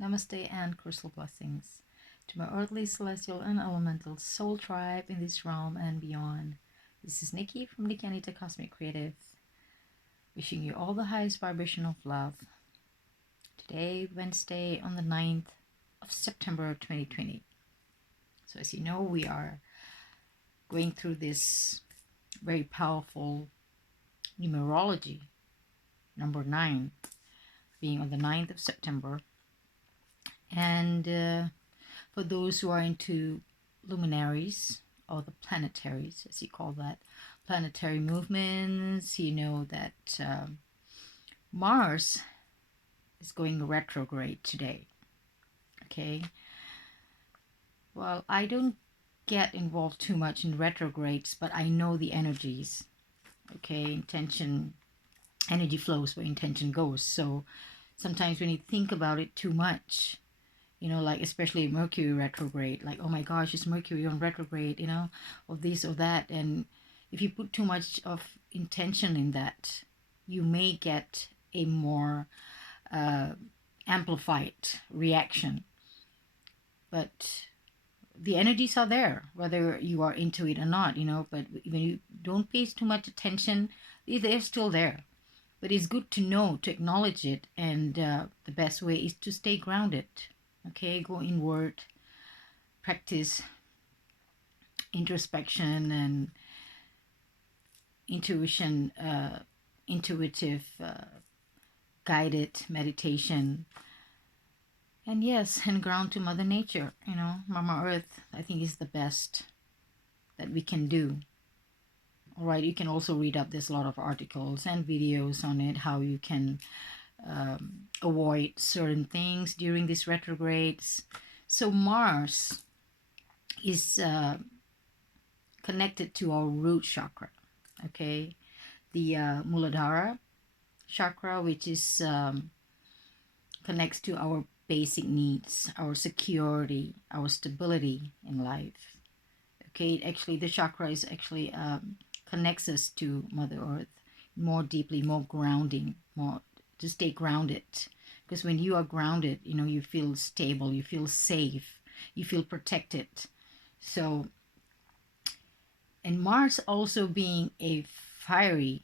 Namaste and crystal blessings to my earthly, celestial, and elemental soul tribe in this realm and beyond. This is Nikki from Nikki Anita Cosmic Creative, wishing you all the highest vibration of love. Today, Wednesday, on the 9th of September 2020. So as you know, we are going through this very powerful numerology, number 9, being on the 9th of September. And for those who are into luminaries, or the planetaries, as you call that, planetary movements, you know that Mars is going retrograde today. Okay. Well, I don't get involved too much in retrogrades, but I know the energies. Okay, intention, energy flows where intention goes. So sometimes when you think about it too much, you know, like especially Mercury retrograde, like, oh my gosh, it's Mercury on retrograde, you know, of this or that. And if you put too much of intention in that, you may get a more amplified reaction. But the energies are there, whether you are into it or not, you know, but when you don't pay too much attention, they're still there. But it's good to know, to acknowledge it. And the best way is to stay grounded. Okay, go inward, practice introspection and intuition, intuitive, guided meditation. And yes, and ground to Mother Nature, you know, Mama Earth, I think is the best that we can do. All right, you can also read up, there's a lot of articles and videos on it, how you can avoid certain things during these retrogrades. So Mars is connected to our root chakra, okay, the Muladhara chakra, which is connects to our basic needs, our security, our stability in life. Okay, actually the chakra is actually connects us to Mother Earth more deeply, more grounding, more to stay grounded. Because when you are grounded, you know, you feel stable, you feel safe, you feel protected. So, and Mars also being a fiery,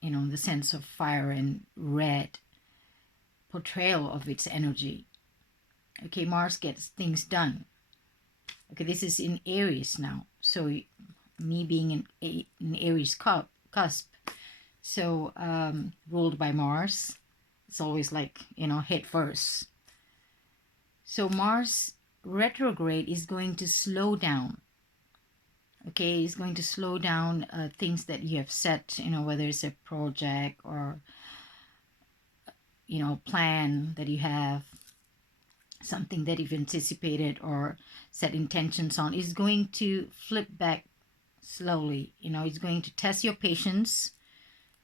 you know, in the sense of fire and red portrayal of its energy. Okay, Mars gets things done. Okay, this is in Aries now. So me being in Aries cusp, so ruled by Mars, it's always like, you know, head first. So Mars retrograde is going to slow down. Okay, it's going to slow down things that you have set, you know, whether it's a project or, you know, plan that you have, something that you've anticipated or set intentions on, is going to flip back slowly. You know, it's going to test your patience,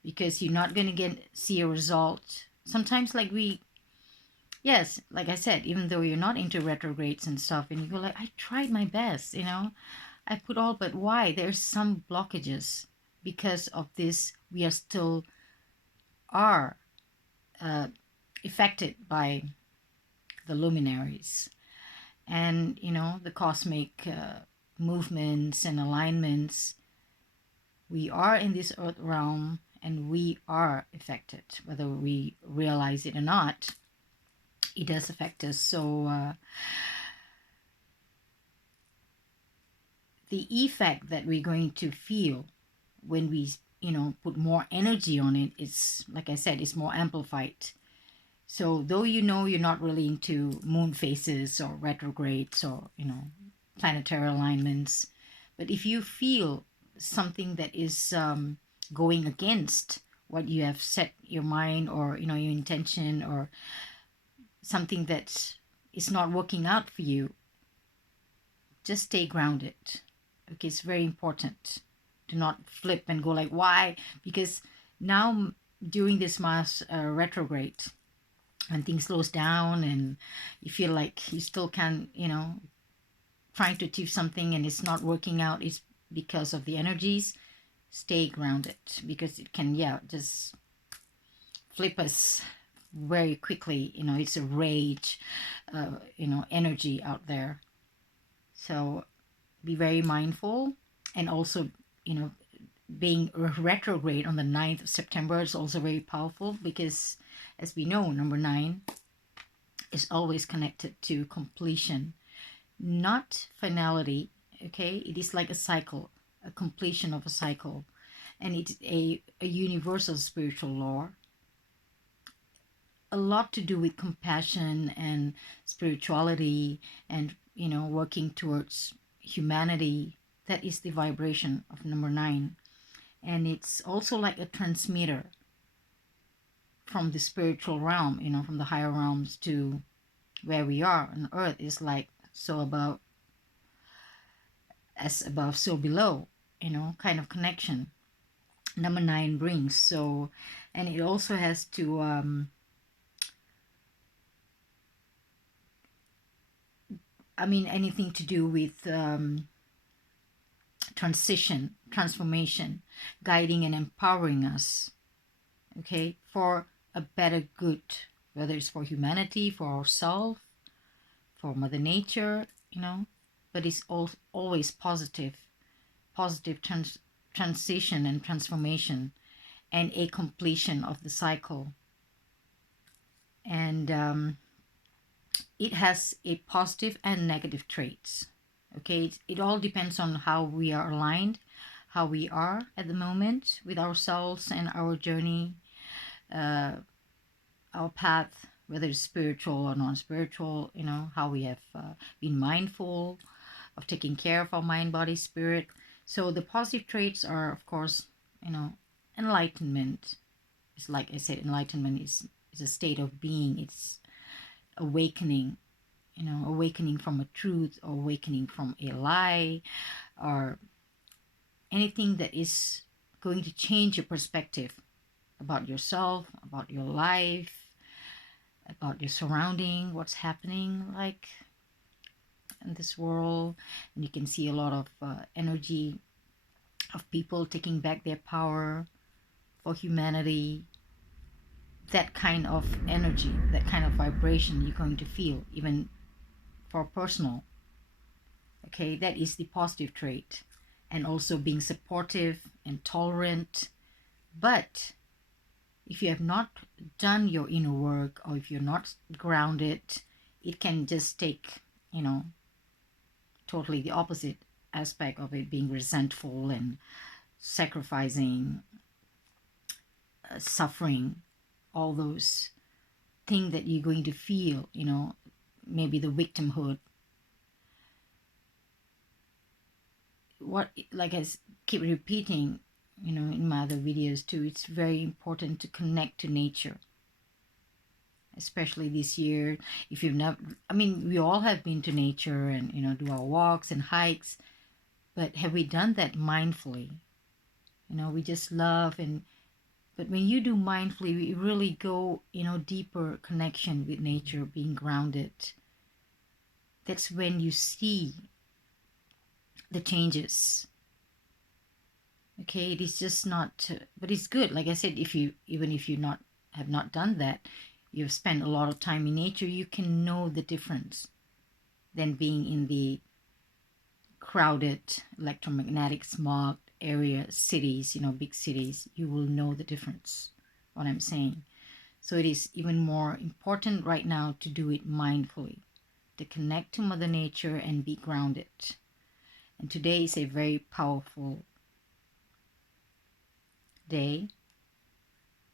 because you're not going to see a result. Sometimes like yes, like I said, even though you're not into retrogrades and stuff, and you go like, I tried my best, you know, I put all, but why? There's some blockages. Because of this, we are still affected by the luminaries and, you know, the cosmic movements and alignments. We are in this earth realm and we are affected, whether we realize it or not. It does affect us. So the effect that we're going to feel when we, you know, put more energy on it, it's, like I said, it's more amplified. So though, you know, you're not really into moon phases or retrogrades or, you know, planetary alignments, but if you feel something that is going against what you have set your mind, or, you know, your intention, or something that is not working out for you, just stay grounded. Okay, it's very important to not flip and go like, why? Because now during this Mars retrograde, when things slows down and you feel like you still can, you know, trying to achieve something and it's not working out, it's because of the energies. Stay grounded, because it can, yeah, just flip us very quickly. It's a rage, energy out there. So be very mindful. And also, being retrograde on the 9th of September is also very powerful, because as we know, number 9 is always connected to completion, not finality. Okay, it is like a cycle, a completion of a cycle, and it's a universal spiritual law, a lot to do with compassion and spirituality, and working towards humanity. That is the vibration of number 9. And it's also like a transmitter from the spiritual realm, from the higher realms to where we are on earth. Is like, so above, as above, so below, kind of connection number 9 brings. So, and it also has to anything to do with transition, transformation, guiding and empowering us, okay, for a better good, whether it's for humanity, for ourselves, for Mother Nature, but it's always positive transition and transformation, and a completion of the cycle. And it has a positive and negative traits. Okay, it all depends on how we are aligned, how we are at the moment with ourselves and our journey, our path, whether it's spiritual or non-spiritual, how we have been mindful of taking care of our mind, body, spirit. So the positive traits are, of course, enlightenment. It's like I said, enlightenment is a state of being. It's awakening, awakening from a truth, or awakening from a lie, or anything that is going to change your perspective about yourself, about your life, about your surrounding, what's happening like in this world. And you can see a lot of energy of people taking back their power for humanity. That kind of energy, that kind of vibration you're going to feel, even for personal. Okay, that is the positive trait. And also being supportive and tolerant. But if you have not done your inner work, or if you're not grounded, it can just take, totally the opposite aspect of it, being resentful and sacrificing, suffering, all those things that you're going to feel, maybe the victimhood. What, like I keep repeating, in my other videos too, it's very important to connect to nature, especially this year. If you've never, we all have been to nature and, do our walks and hikes, but have we done that mindfully? We just love, but when you do mindfully, we really go, deeper connection with nature, being grounded. That's when you see the changes. Okay, it is just not, but it's good. Like I said, even if you have not done that, you've spent a lot of time in nature, you can know the difference than being in the crowded, electromagnetic, smog area, cities, big cities. You will know the difference, what I'm saying. So it is even more important right now to do it mindfully, to connect to Mother Nature and be grounded. And today is a very powerful day,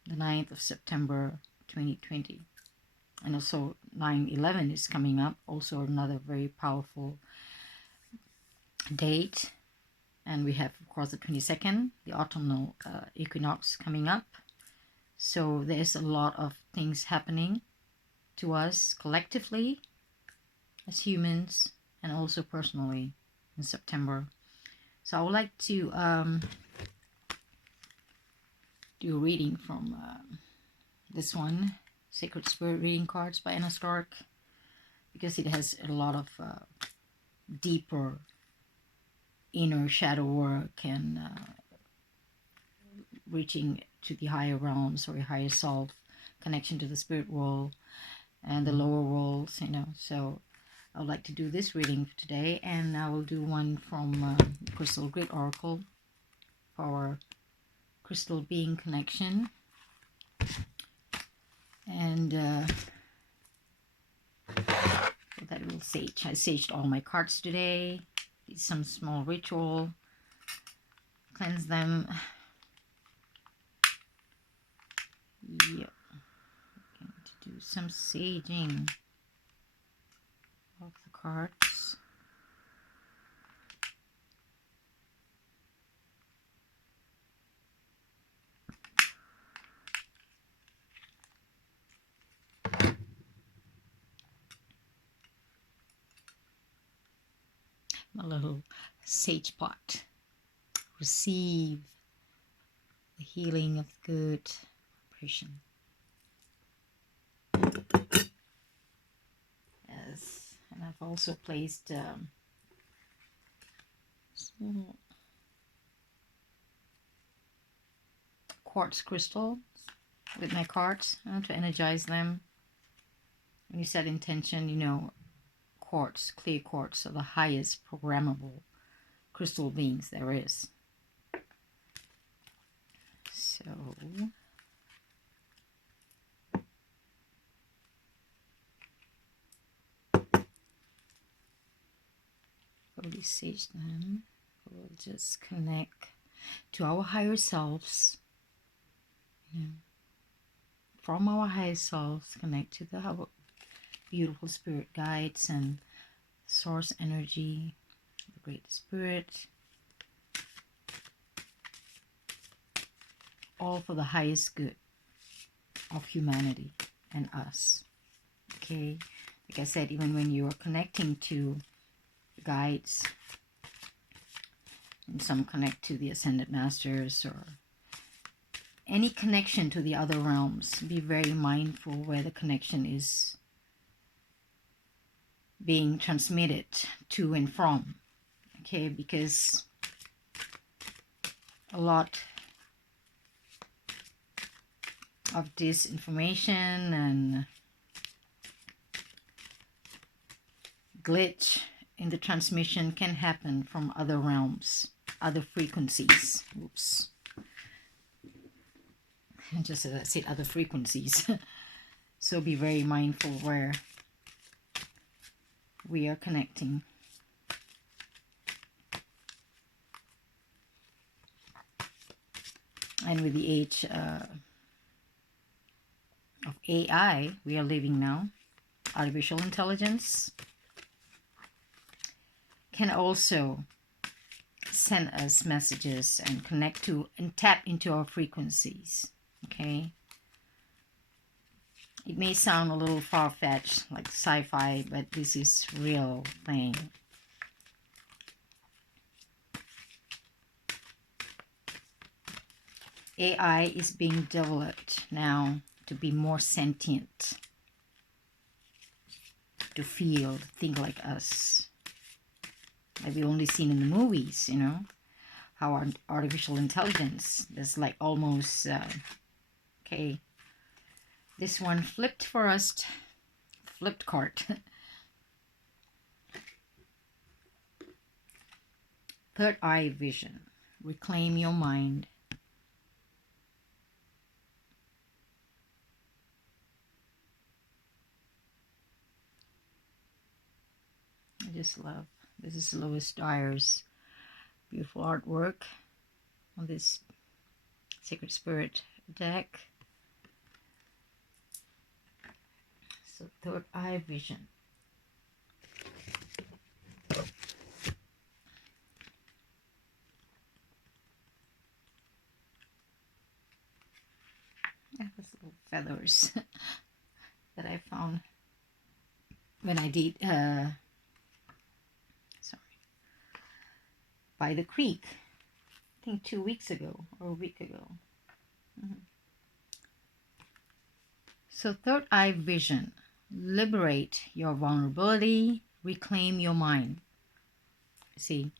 the 9th of September 2020. And also 9/11 is coming up, also another very powerful date. And we have, of course, the 22nd, the autumnal equinox coming up. So there's a lot of things happening to us collectively as humans, and also personally in September. So I would like to do a reading from this one, Sacred Spirit Reading Cards by Anna Stark, because it has a lot of deeper inner shadow work and reaching to the higher realms or higher self, connection to the spirit world and the lower worlds, So I would like to do this reading for today, and I will do one from Crystal Grid Oracle for our crystal being connection. And so that will sage. I saged all my cards today. Did some small ritual. Cleanse them. Yep. Going to do some saging of the cards. My little sage pot. Receive the healing of good vibration. Yes, and I've also placed quartz crystal with my cards to energize them. When you set intention, quartz, clear quartz, are the highest programmable crystal beings there is. So slowly sage them. We'll just connect to our higher selves. From our higher selves, connect to our beautiful spirit guides and source energy, the Great Spirit, all for the highest good of humanity and us. Okay, like I said, even when you're connecting to guides, and some connect to the Ascended Masters or any connection to the other realms, be very mindful where the connection is being transmitted to and from. Okay, because a lot of disinformation and glitch in the transmission can happen from other realms, other frequencies. Oops. And just as I said, other frequencies. So be very mindful where we are connecting. And with the age of AI we are living now, artificial intelligence can also send us messages and connect to and tap into our frequencies. Okay, it may sound a little far-fetched, like sci-fi, but this is real thing. AI is being developed now to be more sentient, to feel, think like us. Like we've only seen in the movies, how our artificial intelligence is like almost, okay, this one flipped for us, flipped card. Third eye vision, reclaim your mind. I just love, this is Lois Dyer's beautiful artwork on this Sacred Spirit deck. So third eye vision. I have these little feathers that I found when I did by the creek, I think 2 weeks ago or a week ago. So third eye vision, liberate your vulnerability, reclaim your mind. See,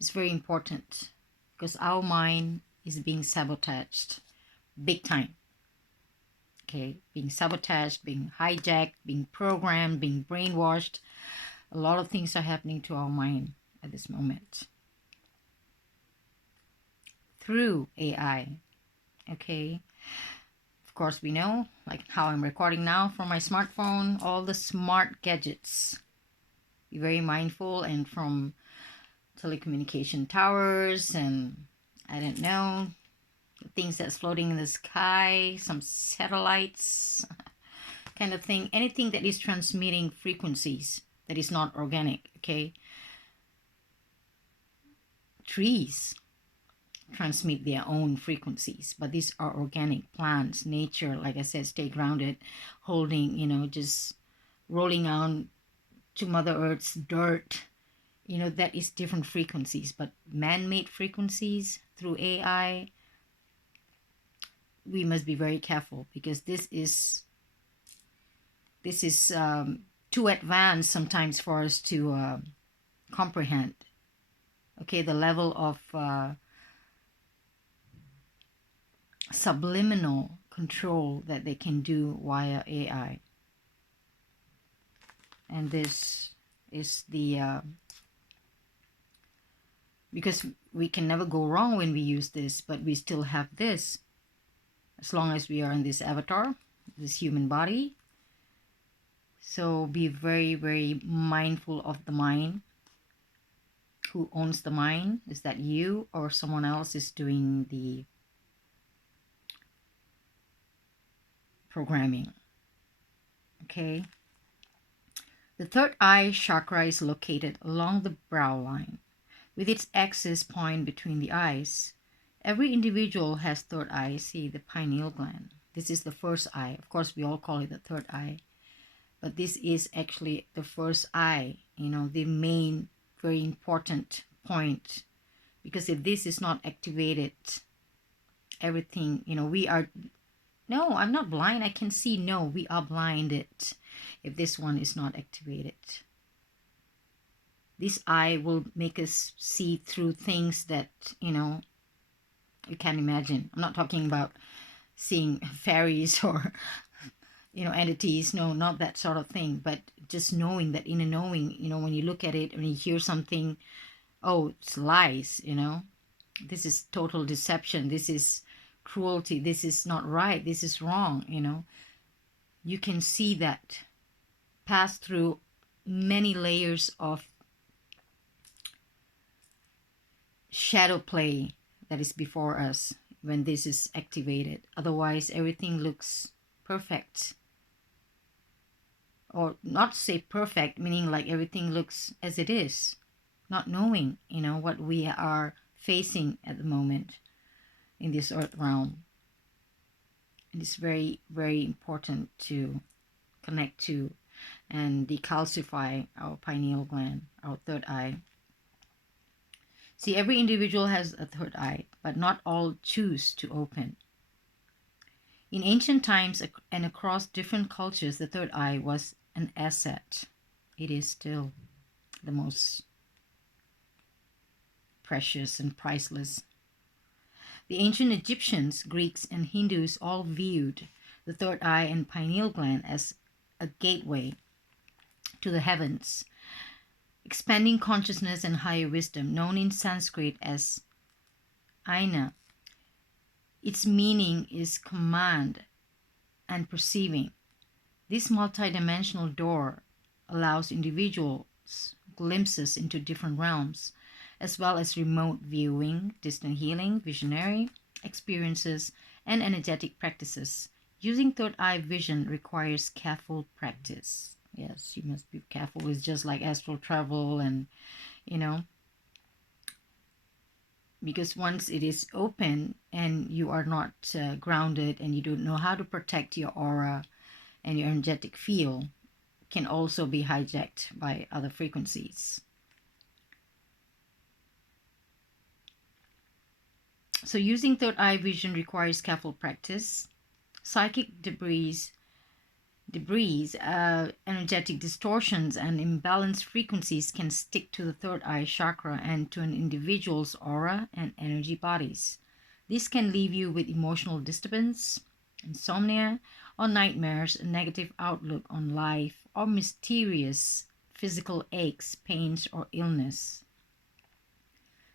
it's very important because our mind is being sabotaged big time. okay? Being sabotaged, being hijacked, being programmed, being brainwashed. A lot of things are happening to our mind at this moment through AI, okay? Of course, we know, like how I'm recording now from my smartphone, all the smart gadgets. Be very mindful, and from telecommunication towers and I don't know, things that's floating in the sky, some satellites kind of thing, anything that is transmitting frequencies that is not organic, okay? Trees transmit their own frequencies, but these are organic plants. Nature, like I said, stay grounded, holding, just rolling on to Mother Earth's dirt, that is different frequencies. But man-made frequencies through AI, we must be very careful, because this is too advanced sometimes for us to comprehend, okay? The level of subliminal control that they can do via AI. And this is the because we can never go wrong when we use this, but we still have this as long as we are in this avatar, this human body. So be very, very mindful of the mind. Who owns the mind? Is that you, or someone else is doing the programming? Okay. The third eye chakra is located along the brow line, with its axis point between the eyes. Every individual has third eye. See, the pineal gland. This is the first eye. Of course, we all call it the third eye, but this is actually the first eye, the main, very important point. Because if this is not activated, everything, we are, no, I'm not blind, I can see. No, we are blinded if this one is not activated. This eye will make us see through things that, you can't imagine. I'm not talking about seeing fairies or, entities. No, not that sort of thing. But just knowing, that inner knowing, when you look at it, when you hear something, oh, it's lies, This is total deception. This is cruelty. This is not right. This is wrong, You can see that pass through many layers of shadow play that is before us when this is activated. Otherwise, everything looks perfect. Or not say perfect, meaning like everything looks as it is, not knowing, what we are facing at the moment in this earth realm. It is very, very important to connect to and decalcify our pineal gland, our third eye. See, every individual has a third eye, but not all choose to open. In ancient times and across different cultures, the third eye was an asset. It is still the most precious and priceless. The ancient Egyptians, Greeks, and Hindus all viewed the third eye and pineal gland as a gateway to the heavens, expanding consciousness and higher wisdom, known in Sanskrit as Aina. Its meaning is command and perceiving. This multidimensional door allows individuals glimpses into different realms, as well as remote viewing, distant healing, visionary experiences, and energetic practices. Using third eye vision requires careful practice. Yes, you must be careful. It's just like astral travel and, because once it is open and you are not grounded and you don't know how to protect your aura and your energetic field, can also be hijacked by other frequencies. So using third eye vision requires careful practice. Psychic debris, energetic distortions, and imbalanced frequencies can stick to the third eye chakra and to an individual's aura and energy bodies. This can leave you with emotional disturbance, insomnia, or nightmares, a negative outlook on life, or mysterious physical aches, pains, or illness.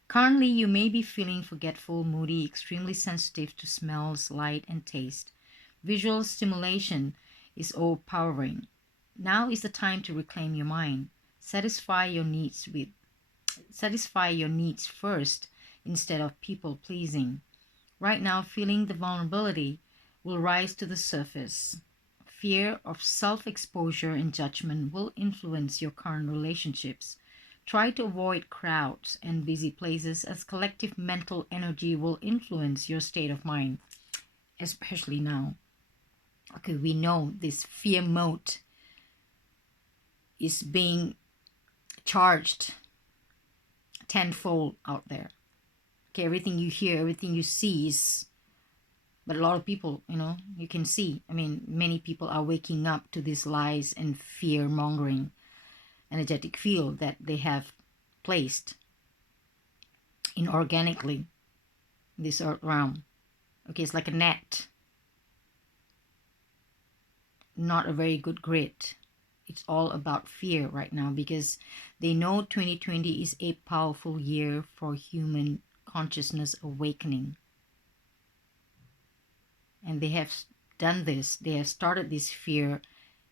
Currently, you may be feeling forgetful, moody, extremely sensitive to smells, light, and taste. Visual stimulation is overpowering. Now is the time to reclaim your mind. Satisfy your needs first instead of people pleasing. Right now, feeling the vulnerability will rise to the surface. Fear of self-exposure and judgment will influence your current relationships. Try to avoid crowds and busy places as collective mental energy will influence your state of mind, especially now. Okay, we know this fear mode is being charged tenfold out there. Okay, everything you hear, everything you see is, but a lot of people, you can see, many people are waking up to these lies and fear mongering energetic field that they have placed inorganically in this earth realm. Okay, it's like a net, not a very good grid. It's all about fear right now because they know 2020 is a powerful year for human consciousness awakening. And they have done this, they have started this fear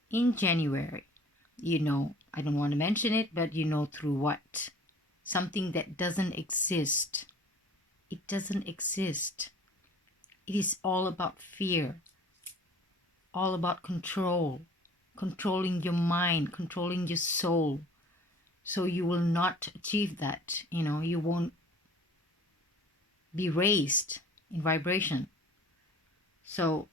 in January. I don't want to mention it, but through what? Something that doesn't exist. It doesn't exist. It is all about fear, all about control, controlling your mind, controlling your soul. So you will not achieve that. You won't be raised in vibration. So,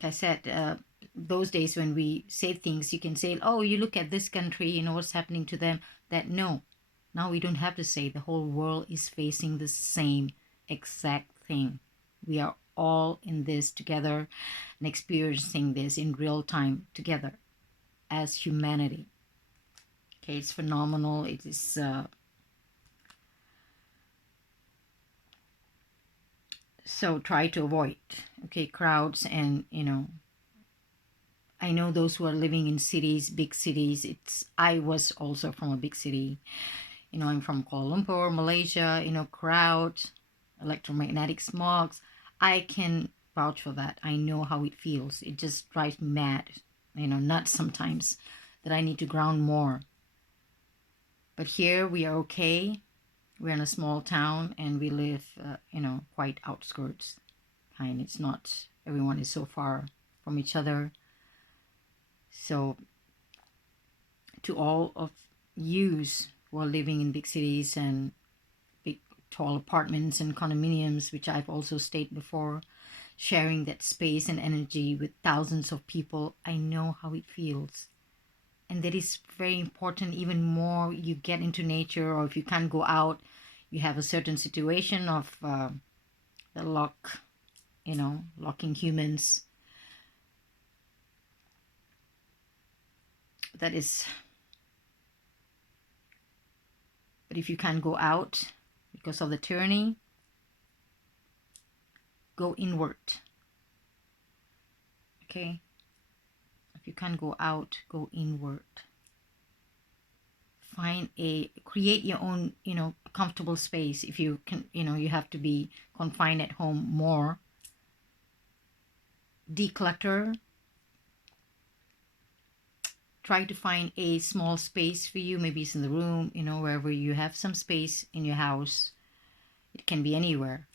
like I said, those days when we say things, you can say, oh, you look at this country, what's happening to them. That no, now we don't have to say. The whole world is facing the same exact thing. We are all in this together and experiencing this in real time together as humanity. Okay, it's phenomenal. It is so try to avoid crowds. And I know those who are living in cities, big cities. I was also from a big city. I'm from Kuala Lumpur, Malaysia. Crowd, electromagnetic smogs. I can vouch for that. I know how it feels. It just drives me mad, nuts sometimes, that I need to ground more. But here we are okay. We're in a small town and we live, quite outskirts. And it's not, everyone is so far from each other. So to all of yous who are living in big cities and big tall apartments and condominiums, which I've also stayed before, sharing that space and energy with thousands of people, I know how it feels. And that is very important. Even more you get into nature, or if you can't go out, you have a certain situation of the locking humans. That is, but if you can't go out because of the tyranny, go inward. Okay, if you can't go out, go inward. Create your own comfortable space. If you can, you have to be confined at home more. Declutter. Try to find a small space for you. Maybe it's in the room, wherever you have some space in your house. It can be anywhere.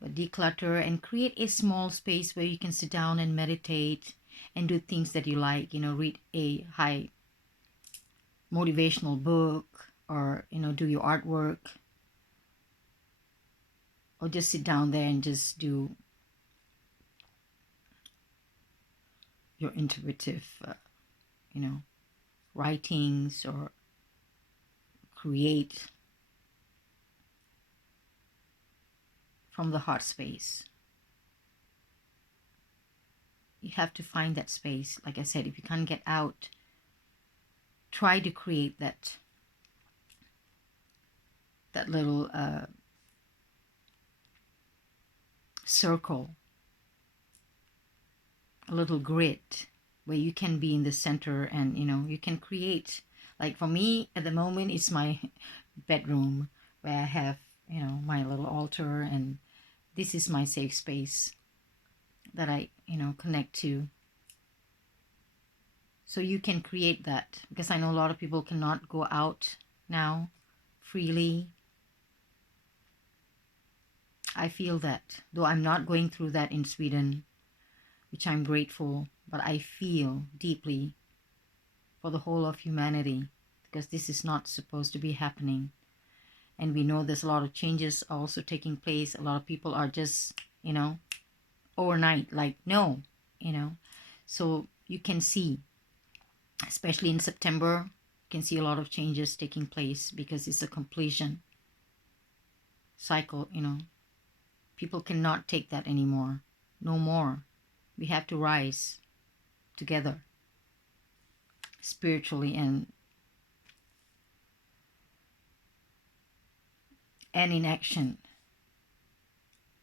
But declutter and create a small space where you can sit down and meditate and do things that you like. Read a high motivational book, or do your artwork, or just sit down there and just do your intuitive writings, or create from the heart space. You have to find that space. Like I said, if you can't get out, try to create that little circle a little grid where you can be in the center, and you can create. Like for me at the moment, it's my bedroom where I have my little altar, and this is my safe space that I connect to. So you can create that, because I know a lot of people cannot go out now freely. I feel that, though I'm not going through that in Sweden, which I'm grateful, but I feel deeply for the whole of humanity, because this is not supposed to be happening. And we know there's a lot of changes also taking place. A lot of people are just, overnight, like, no, So you can see, especially in September, you can see a lot of changes taking place, because it's a completion cycle, People cannot take that anymore. No more. We have to rise together, spiritually and in action,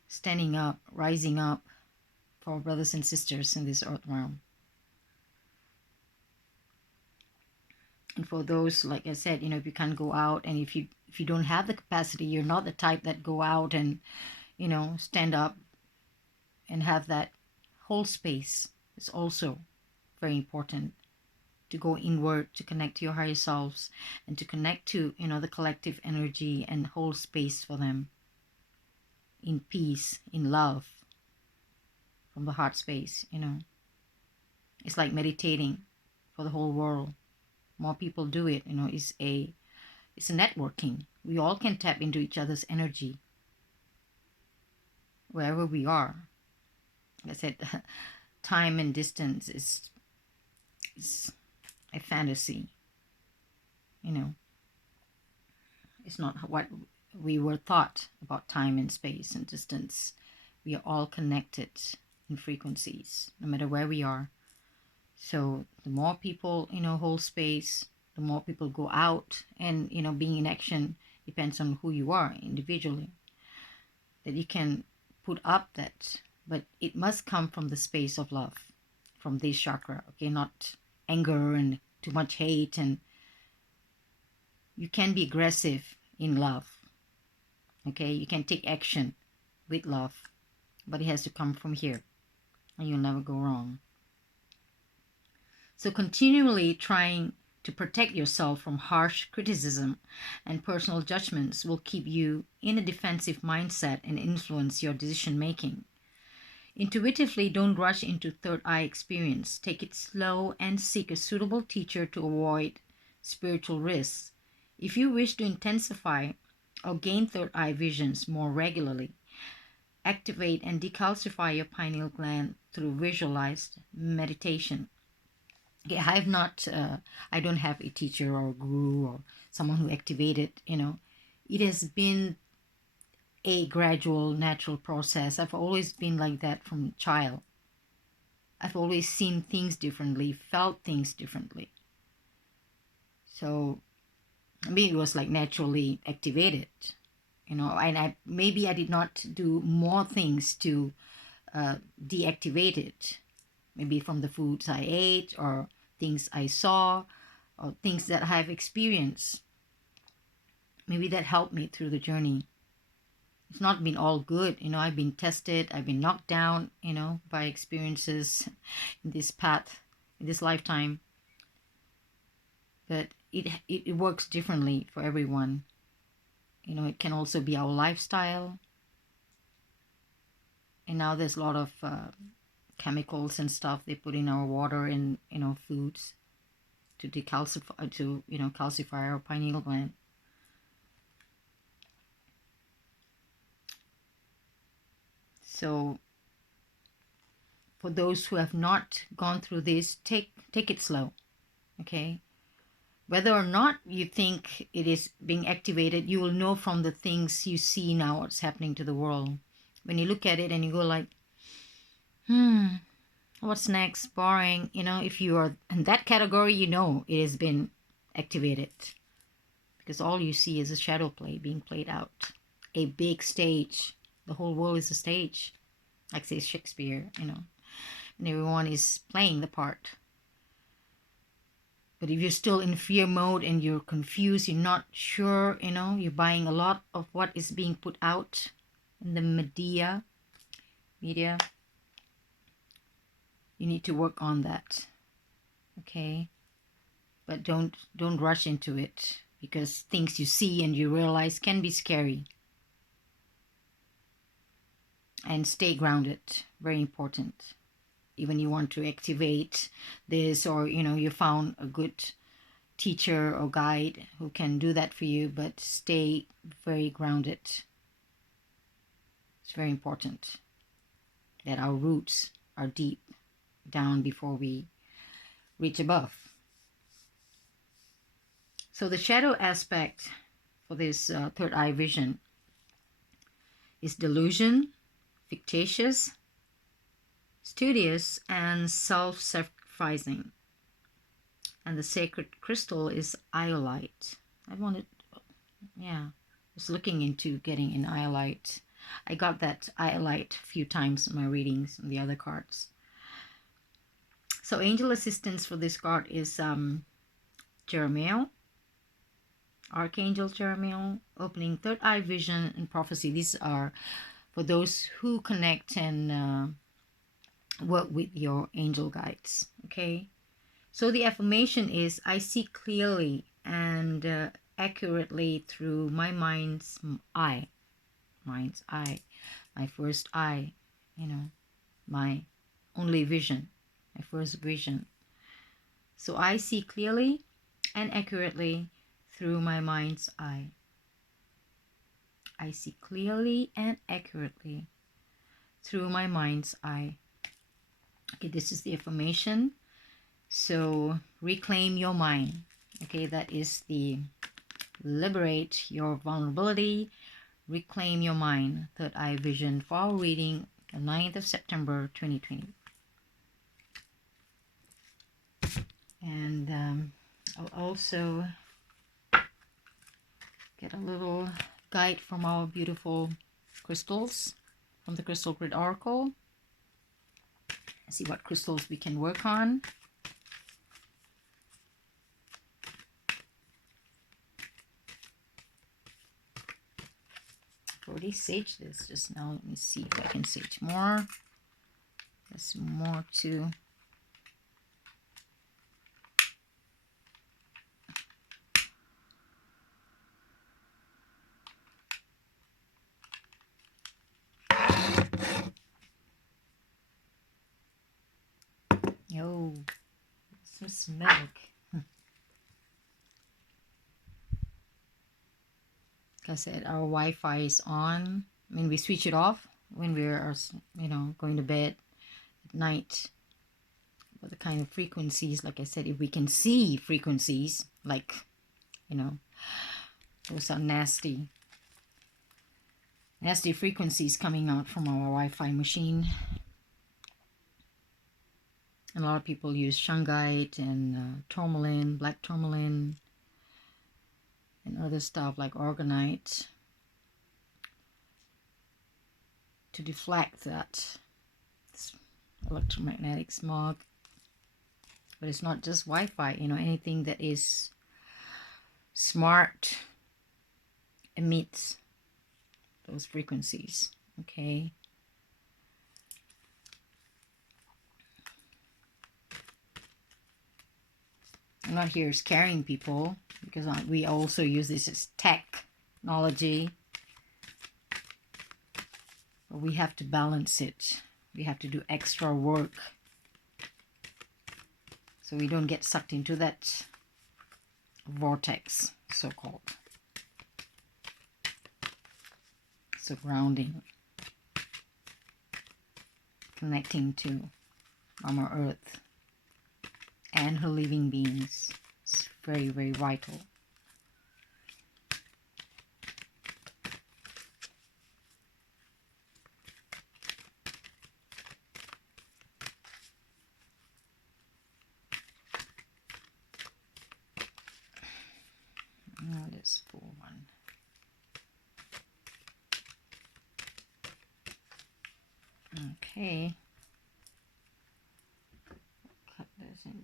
standing up, rising up for our brothers and sisters in this earth realm. And for those, like I said, if you can't go out, and if you don't have the capacity, you're not the type that go out and stand up and have that whole space. It's also very important to go inward, to connect to your higher selves, and to connect to the collective energy, and hold space for them in peace, in love, from the heart space. It's like meditating for the whole world. More people do it. It's a networking. We all can tap into each other's energy wherever we are. Like I said, time and distance is a fantasy. It's not what we were taught about time and space and distance. We are all connected in frequencies, no matter where we are. So the more people, hold space, the more people go out, and, being in action depends on who you are individually, that you can put up that, but it must come from the space of love, from this chakra, okay, not anger and too much hate. And you can be aggressive in love, okay, you can take action with love, but it has to come from here, and you'll never go wrong. So continually trying to protect yourself from harsh criticism and personal judgments will keep you in a defensive mindset and influence your decision making. Intuitively, don't rush into third eye experience. Take it slow and seek a suitable teacher to avoid spiritual risks. If you wish to intensify or gain third eye visions more regularly, activate and decalcify your pineal gland through visualized meditation. Okay, I don't have a teacher or a guru or someone who activated, It has been a gradual, natural process. I've always been like that from child. I've always seen things differently, felt things differently. So maybe it was like naturally activated, and maybe I did not do more things to deactivate it. Maybe from the foods I ate, or things I saw, or things that I've experienced. Maybe that helped me through the journey. It's not been all good. I've been tested, I've been knocked down, by experiences in this path, in this lifetime. But it works differently for everyone. It can also be our lifestyle. And now there's a lot of chemicals and stuff they put in our water and foods to decalcify, to calcify our pineal gland. So for those who have not gone through this, take it slow, okay? Whether or not you think it is being activated, you will know from the things you see now what's happening to the world. When you look at it and you go like, what's next? Boring. If you are in that category, it has been activated, because all you see is a shadow play being played out. A big stage. The whole world is a stage, like says Shakespeare, and everyone is playing the part. But if you're still in fear mode and you're confused, you're not sure, you're buying a lot of what is being put out in the media, you need to work on that, okay? But don't rush into it, because things you see and you realize can be scary. And stay grounded, very important. Even you want to activate this, or you found a good teacher or guide who can do that for you, but stay very grounded. It's very important that our roots are deep down before we reach above. So the shadow aspect for this third eye vision is delusion, fictitious, studious, and self-sacrificing. And the sacred crystal is iolite. I was looking into getting an iolite. I got that iolite a few times in my readings on the other cards. So angel assistance for this card is Jeremiel, Archangel Jeremiel, opening third eye vision and prophecy. These are for those who connect and work with your angel guides, okay? So the affirmation is, I see clearly and accurately through my mind's eye, my first eye, my only vision, my first vision. So I see clearly and accurately through my mind's eye. I see clearly and accurately through my mind's eye. Okay, this is the affirmation. So reclaim your mind. Okay, that is the liberate your vulnerability, reclaim your mind, third eye vision for our reading the 9th of September 2020. And I'll also get a little guide from our beautiful crystals from the Crystal Grid Oracle. See what crystals we can work on. I've already saged this just now. Let me see if I can sage more. There's more to some smoke. Like I said, our Wi-Fi is on. I mean, we switch it off when we're, going to bed at night. But the kind of frequencies, like I said, if we can see frequencies, like, those are nasty frequencies coming out from our Wi-Fi machine. And a lot of people use shungite and tourmaline, black tourmaline, and other stuff like orgonite to deflect that electromagnetic smog. But it's not just Wi-Fi, anything that is smart emits those frequencies, okay? I'm not here scaring people, because we also use this as technology. But we have to balance it. We have to do extra work so we don't get sucked into that vortex, so-called. So grounding, connecting to Mama Earth and her living beings is very, very vital. Now let's pull one. Okay.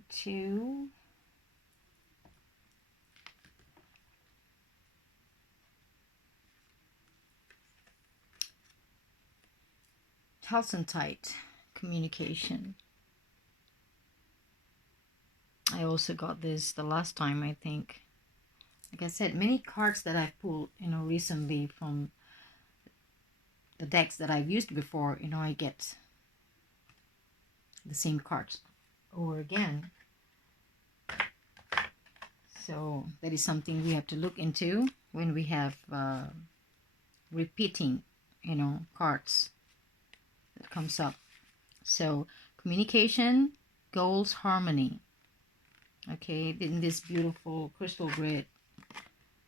into Tight communication. I also got this the last time, I think. Like I said, many cards that I pulled, recently from the decks that I've used before, I get the same cards over again. So that is something we have to look into when we have repeating, cards that comes up. So communication, goals, harmony. Okay, in this beautiful crystal grid,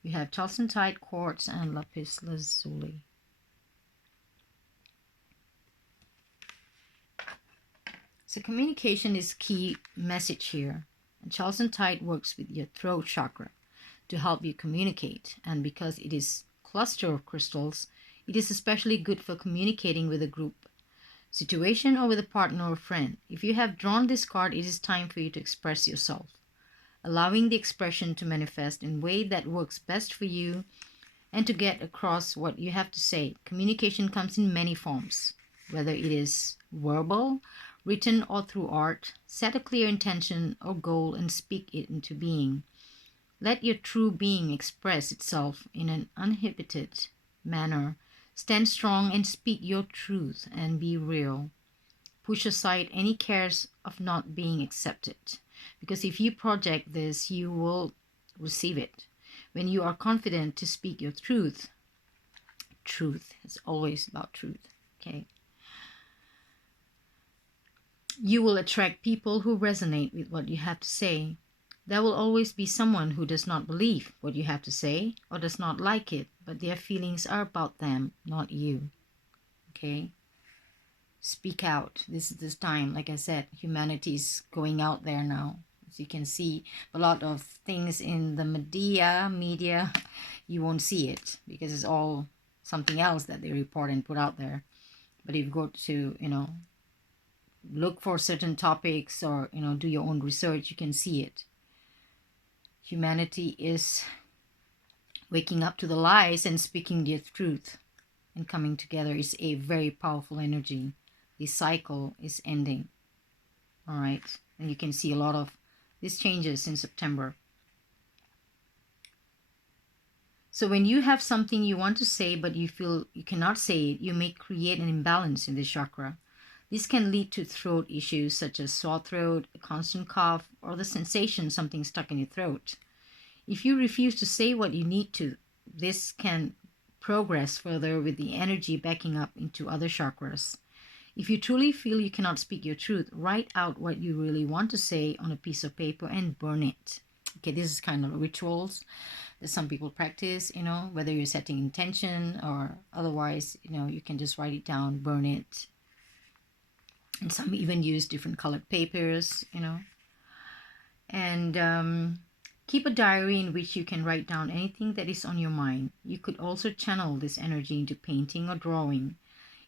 you have Tight quartz and lapis lazuli. So communication is key message here. And Tight works with your throat chakra to help you communicate. And because it is a cluster of crystals, it is especially good for communicating with a group situation or with a partner or friend. If you have drawn this card, it is time for you to express yourself, allowing the expression to manifest in a way that works best for you and to get across what you have to say. Communication comes in many forms, whether it is verbal, written, or through art. Set a clear intention or goal and speak it into being. Let your true being express itself in an uninhibited manner. Stand strong and speak your truth and be real. Push aside any cares of not being accepted, because if you project this, you will receive it. When you are confident to speak your truth is always about truth, okay? You will attract people who resonate with what you have to say. There will always be someone who does not believe what you have to say or does not like it, but their feelings are about them, not you, okay? Speak out. This is this time, like I said, humanity is going out there now. As you can see, a lot of things in the media, you won't see it because it's all something else that they report and put out there. But if you go to, look for certain topics or, do your own research, you can see it. Humanity is waking up to the lies and speaking the truth and coming together. Is a very powerful energy. The cycle is ending. All right. And you can see a lot of these changes in September. So when you have something you want to say but you feel you cannot say it, you may create an imbalance in this chakra. This can lead to throat issues such as sore throat, a constant cough, or the sensation something stuck in your throat. If you refuse to say what you need to, this can progress further with the energy backing up into other chakras. If you truly feel you cannot speak your truth, write out what you really want to say on a piece of paper and burn it. Okay, this is kind of rituals that some people practice, whether you're setting intention or otherwise, you can just write it down, burn it. And some even use different colored papers, And keep a diary in which you can write down anything that is on your mind. You could also channel this energy into painting or drawing.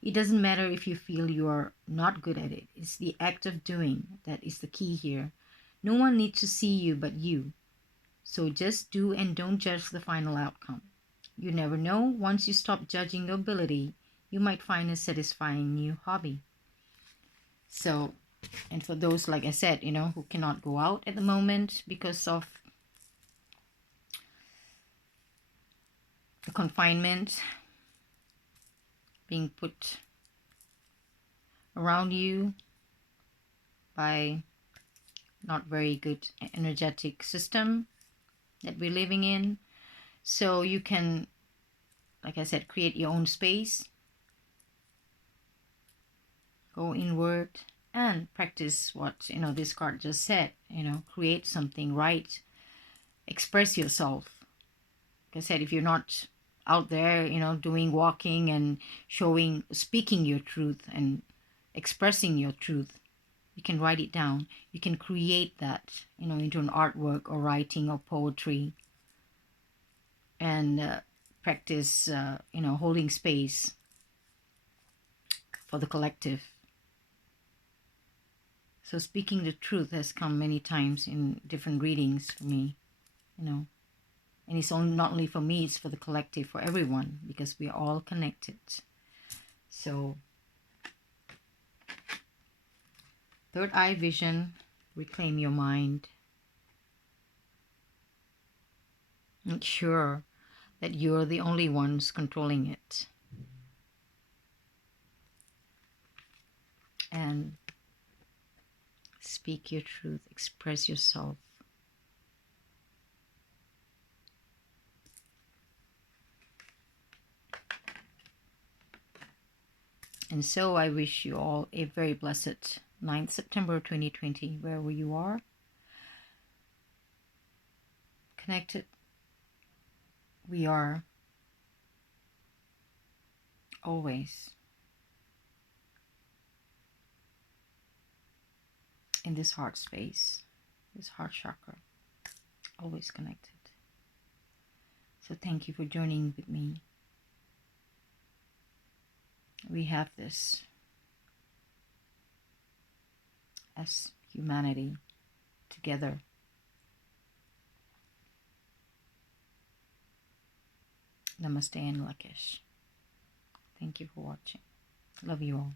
It doesn't matter if you feel you are not good at it. It's the act of doing that is the key here. No one needs to see you but you. So just do and don't judge the final outcome. You never know. Once you stop judging your ability, you might find a satisfying new hobby. So, and for those, like I said, who cannot go out at the moment because of the confinement being put around you by not very good energetic system that we're living in. So you can, like I said, create your own space, go inward and practice what, this card just said, create something, write, express yourself. Like I said, if you're not out there, doing walking and speaking your truth and expressing your truth, you can write it down. You can create that, into an artwork or writing or poetry, and practice, holding space for the collective. So speaking the truth has come many times in different readings for me, you know. And it's not only for me, it's for the collective, for everyone, because we are all connected. So, third eye vision, reclaim your mind. Make sure that you're the only ones controlling it. And speak your truth, express yourself. And so I wish you all a very blessed 9th September 2020, wherever you are. Connected, we are always in this heart space, this heart chakra, always connected. So thank you for joining with me. We have this as humanity together. Namaste and Lakesh. Thank you for watching. Love you all.